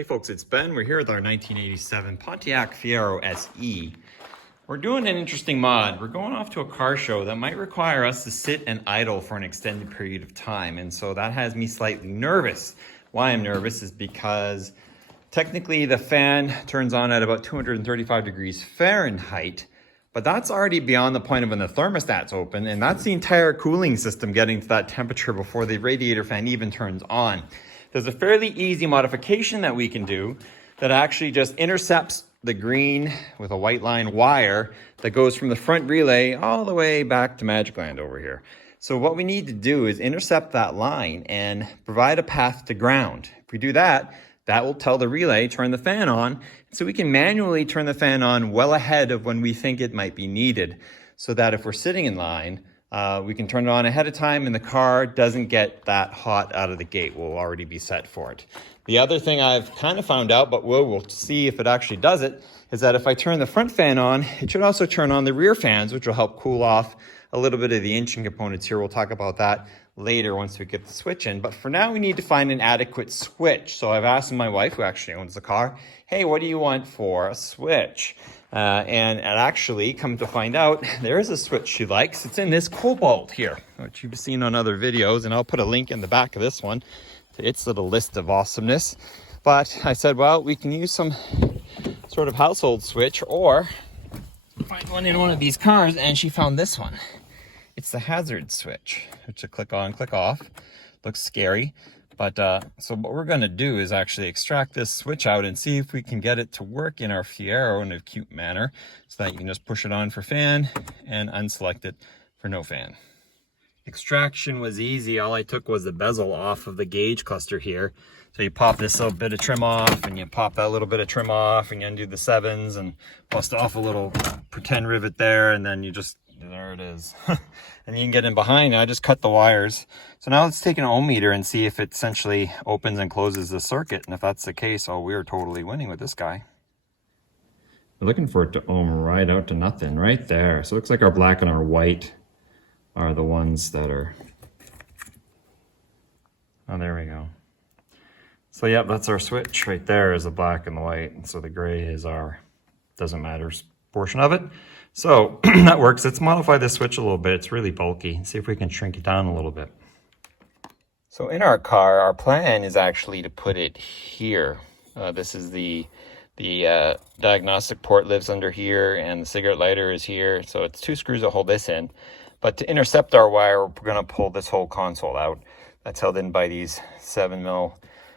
Hey folks, it's Ben. We're here with our 1987 Pontiac Fiero SE. We're doing an interesting mod. We're going off to a car show that might require us to sit and idle for an extended period of time. And so that has me slightly nervous. Why I'm nervous is because technically the fan turns on at about 235 degrees Fahrenheit, but that's already beyond the point of when the thermostat's open, and that's the entire cooling system getting to that temperature before the radiator fan even turns on. There's a fairly easy modification that we can do that actually just intercepts the green with a white line wire that goes from the front relay all the way back to Magic Land over here. So what we need to do is intercept that line and provide a path to ground. If we do that, that will tell the relay, turn the fan on, so we can manually turn the fan on well ahead of when we think it might be needed, so that if we're sitting in line, we can turn it on ahead of time and the car doesn't get that hot out of the gate. We'll already be set for it. The other thing I've kind of found out, but we'll see if it actually does it, is that if I turn the front fan on, it should also turn on the rear fans, which will help cool off a little bit of the engine components here. We'll talk about that later once we get the switch in. But for now, we need to find an adequate switch. So I've asked my wife, who actually owns the car, hey, what do you want for a switch? And actually, come to find out, there is a switch she likes. It's in this Cobalt here, which you've seen on other videos, and I'll put a link in the back of this one to its little list of awesomeness. But I said, well, we can use some sort of household switch or find one in one of these cars, and she found this one. It's the hazard switch, which you click on, click off. Looks scary. But so what we're going to do is actually extract this switch out and see if we can get it to work in our Fiero in a cute manner, so that you can just push it on for fan and unselect it for no fan. Extraction was easy. All I took was the bezel off of the gauge cluster here. So you pop this little bit of trim off, and you pop that little bit of trim off, and you undo the 7s and bust off a little pretend rivet there, and then you just, there it is. And you can get in behind. I just cut the wires. So now let's take an ohm meter and see if it essentially opens and closes the circuit. And if that's the case, oh, we're totally winning with this guy. We're looking for it to ohm right out to nothing, right there. So it looks like our black and our white are the ones that are... Oh, there we go. So yep, that's our switch right there, is the black and the white. And so the gray is our doesn't matter portion of it. So that works. Let's modify this switch a little bit. It's really bulky. See if we can shrink it down a little bit. So in our car, our plan is actually to put it here. This is the diagnostic port lives under here, and the cigarette lighter is here. So it's 2 screws that hold this in. But to intercept our wire, we're going to pull this whole console out. That's held in by these 7mm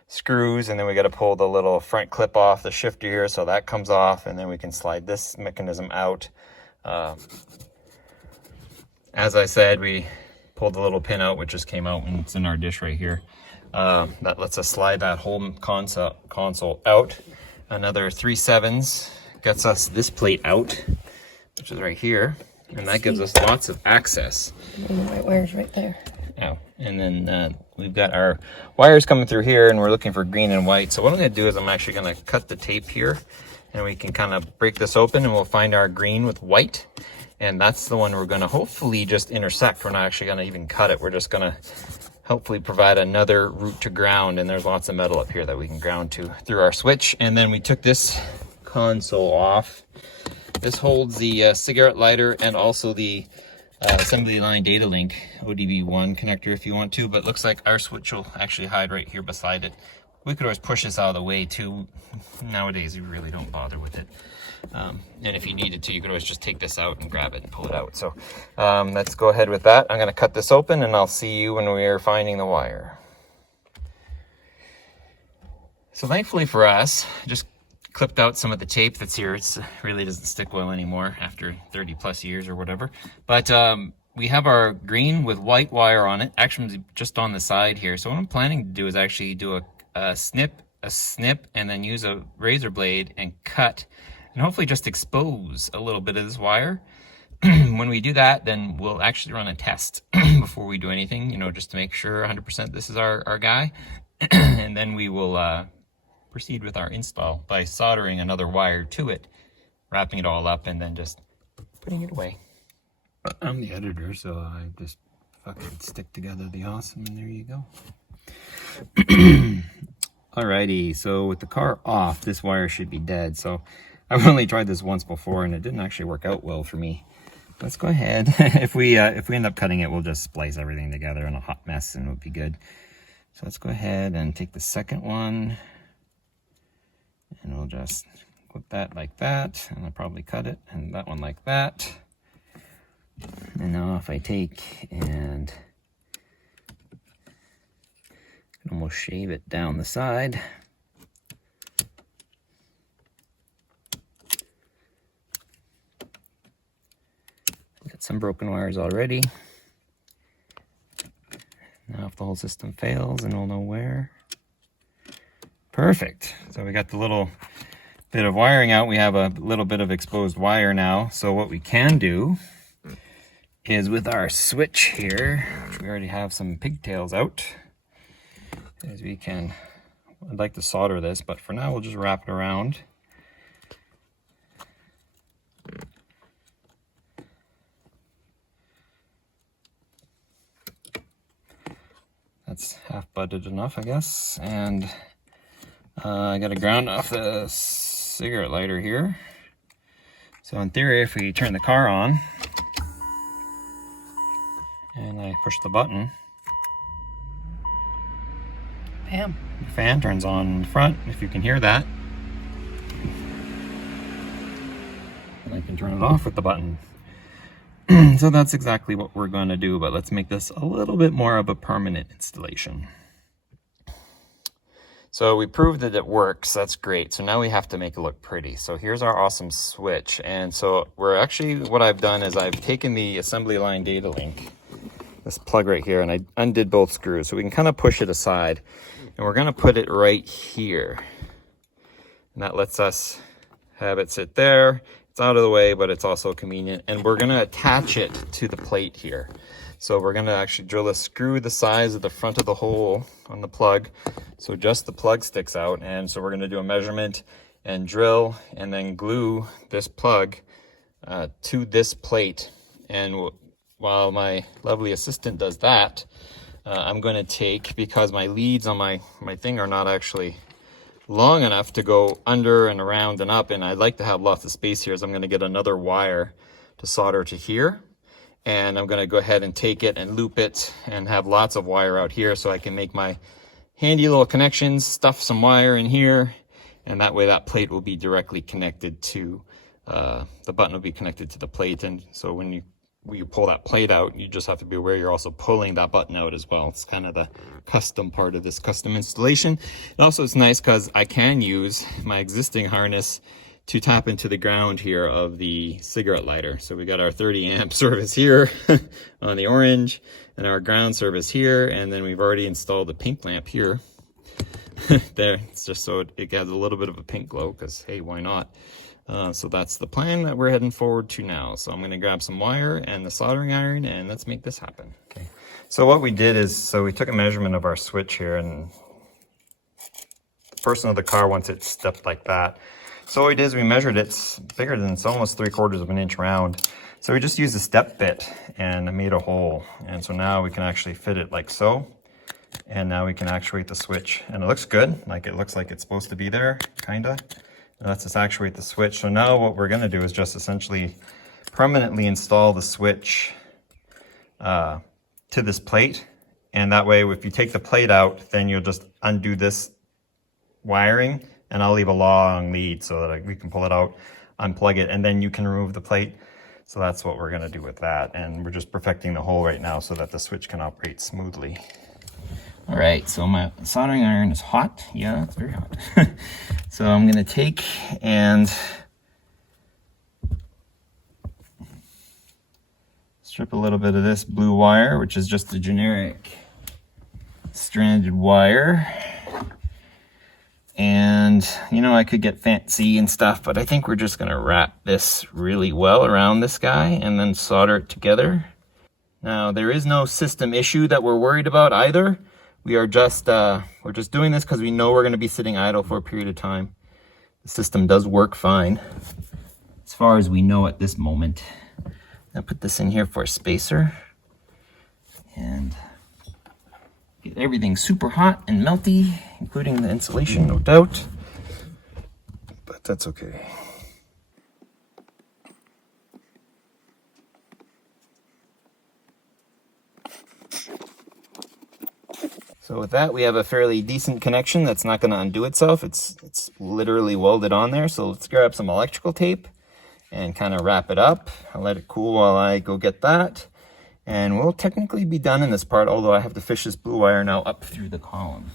screws, and then we got to pull the little front clip off the shifter here, so that comes off, and then we can slide this mechanism out. As I said, we pulled the little pin out, which just came out, and it's in our dish right here. That lets us slide that whole console out. Another 3 7s gets us this plate out, which is right here, and that gives us lots of access. And the white wire's right there. Oh, and then we've got our wires coming through here, and we're looking for green and white. So what I'm going to do is I'm actually going to cut the tape here, and we can kind of break this open, and we'll find our green with white. And that's the one we're going to hopefully just intersect. We're not actually going to even cut it. We're just going to hopefully provide another route to ground. And there's lots of metal up here that we can ground to through our switch. And then we took this console off. This holds the cigarette lighter and also the assembly line data link ODB1 connector if you want to, but it looks like our switch will actually hide right here beside it. We could always push this out of the way too. Nowadays, we really don't bother with it. And if you needed to, you could always just take this out and grab it and pull it out. So let's go ahead with that. I'm going to cut this open, and I'll see you when we are finding the wire. So thankfully for us, just clipped out some of the tape that's here. It really doesn't stick well anymore after 30 plus years or whatever. But we have our green with white wire on it, actually just on the side here. So what I'm planning to do is actually do a snip, and then use a razor blade and cut, and hopefully just expose a little bit of this wire. When we do that, then we'll actually run a test before we do anything, you know, just to make sure 100% this is our guy. And then we will proceed with our install by soldering another wire to it, wrapping it all up, and then just putting it away. I'm the editor, so I just fucking stick together the awesome, and there you go. Alrighty, so with the car off, this wire should be dead. So I've only tried this once before and it didn't actually work out well for me. Let's go ahead. If we end up cutting it, we'll just splice everything together in a hot mess and it'll be good. So let's go ahead and take the second one and we'll just clip that like that, and I'll probably cut it, and that one like that. And now if I take and almost shave it down the side. Got some broken wires already. Now if the whole system fails, then we'll know where. Perfect. So we got the little bit of wiring out. We have a little bit of exposed wire now. So what we can do is with our switch here, which we already have some pigtails out, is we can, I'd like to solder this, but for now we'll just wrap it around. That's half butted enough, I guess. And I got to ground off the cigarette lighter here. So in theory, if we turn the car on and I push the button, Bam. the fan turns on in the front, if you can hear that. And I can turn it off with the button. So that's exactly what we're going to do, but let's make this a little bit more of a permanent installation. So we proved that it works, that's great. So now we have to make it look pretty. So here's our awesome switch. And so we're actually, what I've done is I've taken the assembly line data link, this plug right here, and I undid both screws. So we can kind of push it aside. And we're gonna put it right here. And that lets us have it sit there. It's out of the way, but it's also convenient. And we're gonna attach it to the plate here. So we're gonna actually drill a screw the size of the front of the hole on the plug. So just the plug sticks out. And so we're gonna do a measurement and drill and then glue this plug to this plate. And while my lovely assistant does that, I'm gonna take, because my leads on my thing are not actually long enough to go under and around and up, and I'd like to have lots of space here, so I'm going to get another wire to solder to here, and I'm going to go ahead and take it and loop it and have lots of wire out here so I can make my handy little connections, stuff some wire in here, and that way that plate will be directly connected to the button will be connected to the plate. And so when you pull that plate out, you just have to be aware you're also pulling that button out as well. It's kind of the custom part of this custom installation. And also it's nice because I can use my existing harness to tap into the ground here of the cigarette lighter. So we got our 30 amp service here on the orange and our ground service here. And then we've already installed the pink lamp here. There, it's just so it has a little bit of a pink glow because, hey, why not? So that's the plan that we're heading forward to now. So I'm going to grab some wire and the soldering iron and let's make this happen. Okay. So what we did is, so we took a measurement of our switch here, and the person of the car wants it stepped like that. So what we did is we measured it. It's bigger than, it's almost 3/4 of an inch round. So we just used a step bit and made a hole. And so now we can actually fit it like so. And now we can actuate the switch. And it looks good. Like it looks like it's supposed to be there, kinda. Let's just actuate the switch. So now what we're gonna do is just essentially permanently install the switch to this plate. And that way, if you take the plate out, then you'll just undo this wiring, and I'll leave a long lead so that we can pull it out, unplug it, and then you can remove the plate. So that's what we're gonna do with that. And we're just perfecting the hole right now so that the switch can operate smoothly. All right, so my soldering iron is hot. Yeah, it's very hot. So I'm gonna take and strip a little bit of this blue wire, which is just a generic stranded wire. And, you know, I could get fancy and stuff, but I think we're just gonna wrap this really well around this guy and then solder it together. Now, there is no system issue that we're worried about either. We are just, we're just doing this because we know we're gonna be sitting idle for a period of time. The system does work fine, as far as we know at this moment. I'll put this in here for a spacer and get everything super hot and melty, including the insulation, no doubt. But that's okay. So with that, we have a fairly decent connection that's not going to undo itself. It's literally welded on there. So let's grab some electrical tape and kind of wrap it up. I'll let it cool while I go get that. And we'll technically be done in this part, although I have to fish this blue wire now up through the column.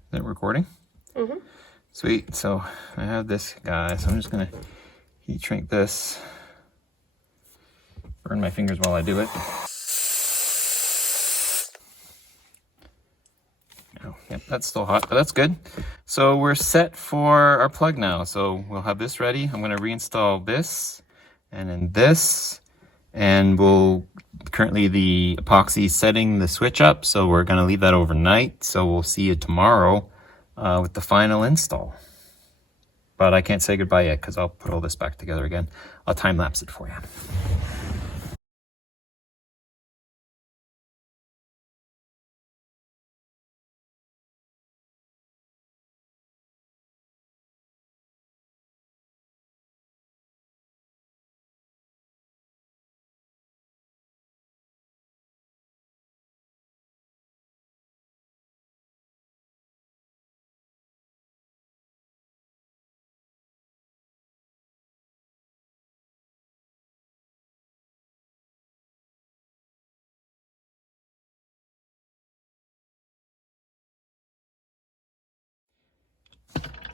Is that recording? Mm-hmm. Sweet. So I have this guy, so I'm just gonna heat shrink this. Burn my fingers while I do it. Oh, yep, that's still hot, but that's good. So we're set for our plug now. So we'll have this ready. I'm gonna reinstall this and then this, and currently the epoxy setting the switch up, so we're gonna leave that overnight. So we'll see you tomorrow with the final install. But I can't say goodbye yet because I'll put all this back together again. I'll time lapse it for you.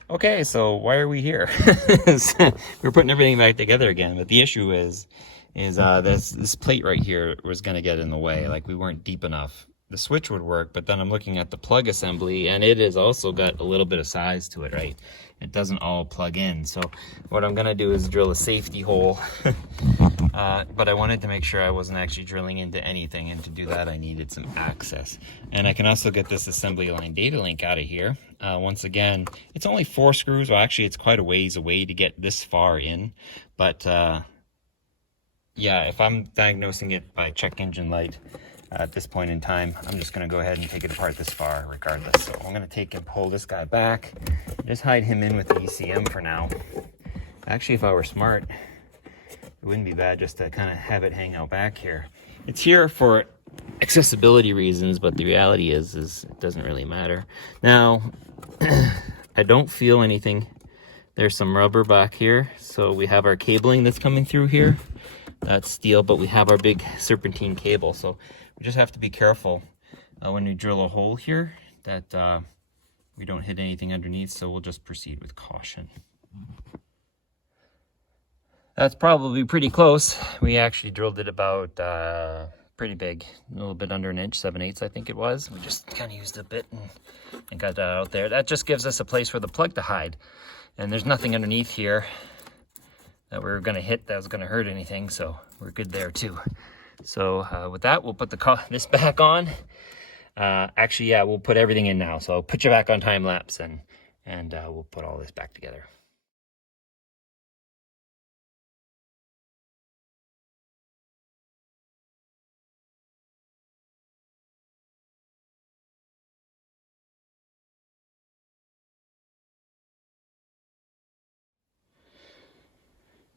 Okay, so why are we here? We're putting everything back together again, but the issue is this plate right here was going to get in the way. Like, we weren't deep enough. The switch would work, but then I'm looking at the plug assembly, and it has also got a little bit of size to it, right? It doesn't all plug in. So what I'm going to do is drill a safety hole, but I wanted to make sure I wasn't actually drilling into anything, and to do that I needed some access. And I can also get this assembly line data link out of here. Once again, it's only 4 screws. Well, actually, it's quite a ways away to get this far in, but yeah, if I'm diagnosing it by check engine light at this point in time, I'm just going to go ahead and take it apart this far regardless. So I'm going to take and pull this guy back, just hide him in with the ECM for now. Actually, if I were smart, it wouldn't be bad just to kind of have it hang out back here. It's here for accessibility reasons, but the reality is it doesn't really matter. Now, I don't feel anything. There's some rubber back here. So we have our cabling that's coming through here. That's steel, but we have our big serpentine cable. So we just have to be careful when we drill a hole here that we don't hit anything underneath. So we'll just proceed with caution. That's probably pretty close. We actually drilled it about pretty big, a little bit under an inch, 7/8 I think it was. We just kind of used a bit and got that out there. That just gives us a place for the plug to hide. And there's nothing underneath here that we're gonna hit that was gonna hurt anything, so we're good there too. So with that, we'll put this back on. Actually, yeah, we'll put everything in now. So I'll put you back on time lapse, and we'll put all this back together.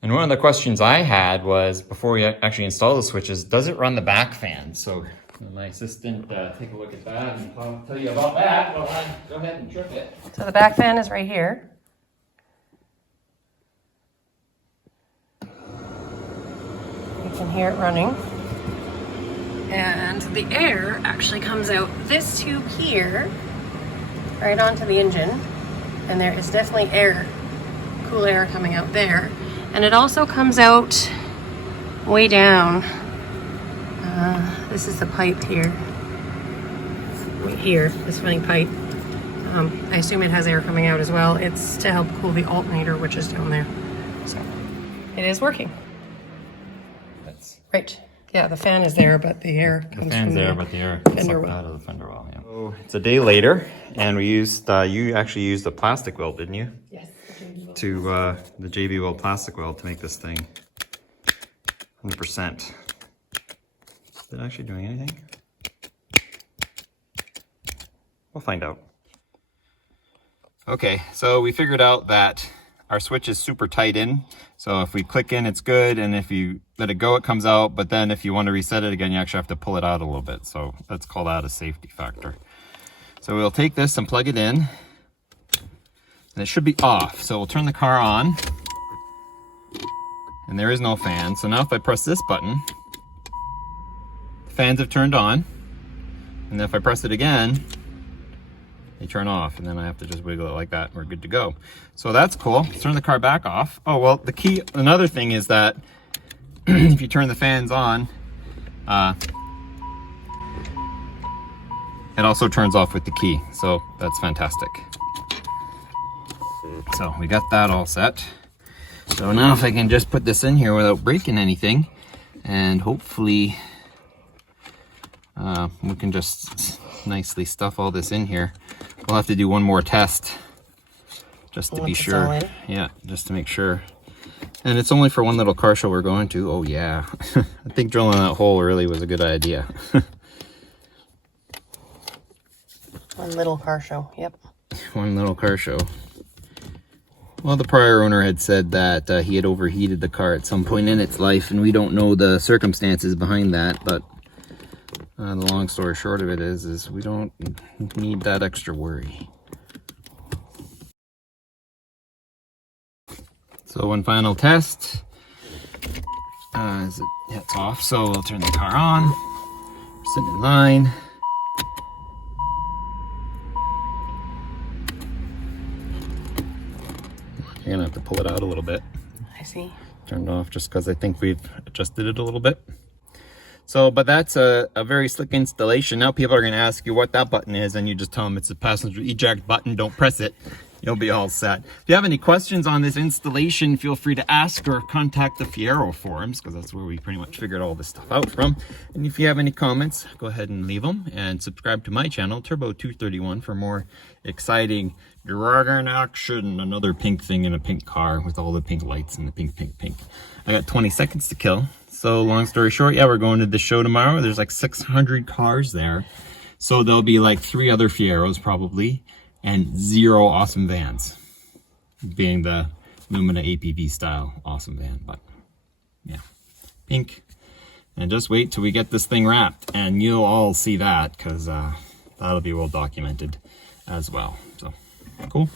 And one of the questions I had was, before we actually install the switches, does it run the back fan? So my assistant take a look at that and tell you about that. Well, go ahead and trip it. So the back fan is right here. You can hear it running. And the air actually comes out this tube here, right onto the engine. And there is definitely air, cool air coming out there. And it also comes out way down. This is the pipe here. Right here, this funny pipe. I assume it has air coming out as well. It's to help cool the alternator, which is down there. So it is working. That's right. Yeah, the fan is there, but the air comes The fan's from there, the but the air gets fender sucked well. out of the fender well. Yeah. So it's a day later, and we used you actually used a plastic weld, didn't you? Yes. To the JB Weld plastic weld to make this thing 100%. Is it actually doing anything? We'll find out. Okay, so we figured out that our switch is super tight in. So if we click in, it's good, and if you let it go, it comes out. But then if you want to reset it again, you actually have to pull it out a little bit. So let's call that a safety factor. So we'll take this and plug it in. And it should be off. So we'll turn the car on. And there is no fan. So now if I press this button, the fans have turned on. And then if I press it again, they turn off, and then I have to just wiggle it like that, and we're good to go. So that's cool. Let's turn the car back off. Oh, well, the key, another thing is that if you turn the fans on, it also turns off with the key. So that's fantastic. So we got that all set. So now if I can just put this in here without breaking anything, and hopefully we can just nicely stuff all this in here. We'll have to do one more test just to be sure. Yeah, just to make sure. And it's only for one little car show we're going to. Oh yeah. I think drilling that hole really was a good idea. One little car show, yep. One little car show. Well, the prior owner had said that he had overheated the car at some point in its life, and we don't know the circumstances behind that, but the long story short of it is we don't need that extra worry. So one final test. It's off, so we'll turn the car on. We're sitting in line. You're gonna have to pull it out a little bit. I see. Turned off just because I think we've adjusted it a little bit. So, but that's a very slick installation. Now people are going to ask you what that button is, and you just tell them it's a passenger eject button. Don't press it. You'll be all set. If you have any questions on this installation, feel free to ask or contact the Fiero forums, because that's where we pretty much figured all this stuff out from. And if you have any comments, go ahead and leave them, and subscribe to my channel, Turbo231, for more exciting dragon action. Another pink thing in a pink car with all the pink lights and the pink, pink, pink. I got 20 seconds to kill. So long story short, yeah, we're going to the show tomorrow. There's like 600 cars there. So there'll be like 3 other Fieros probably, and 0 awesome vans, being the Lumina APV style awesome van. But yeah, pink. And just wait till we get this thing wrapped, and you'll all see that, because that'll be well documented as well. So cool.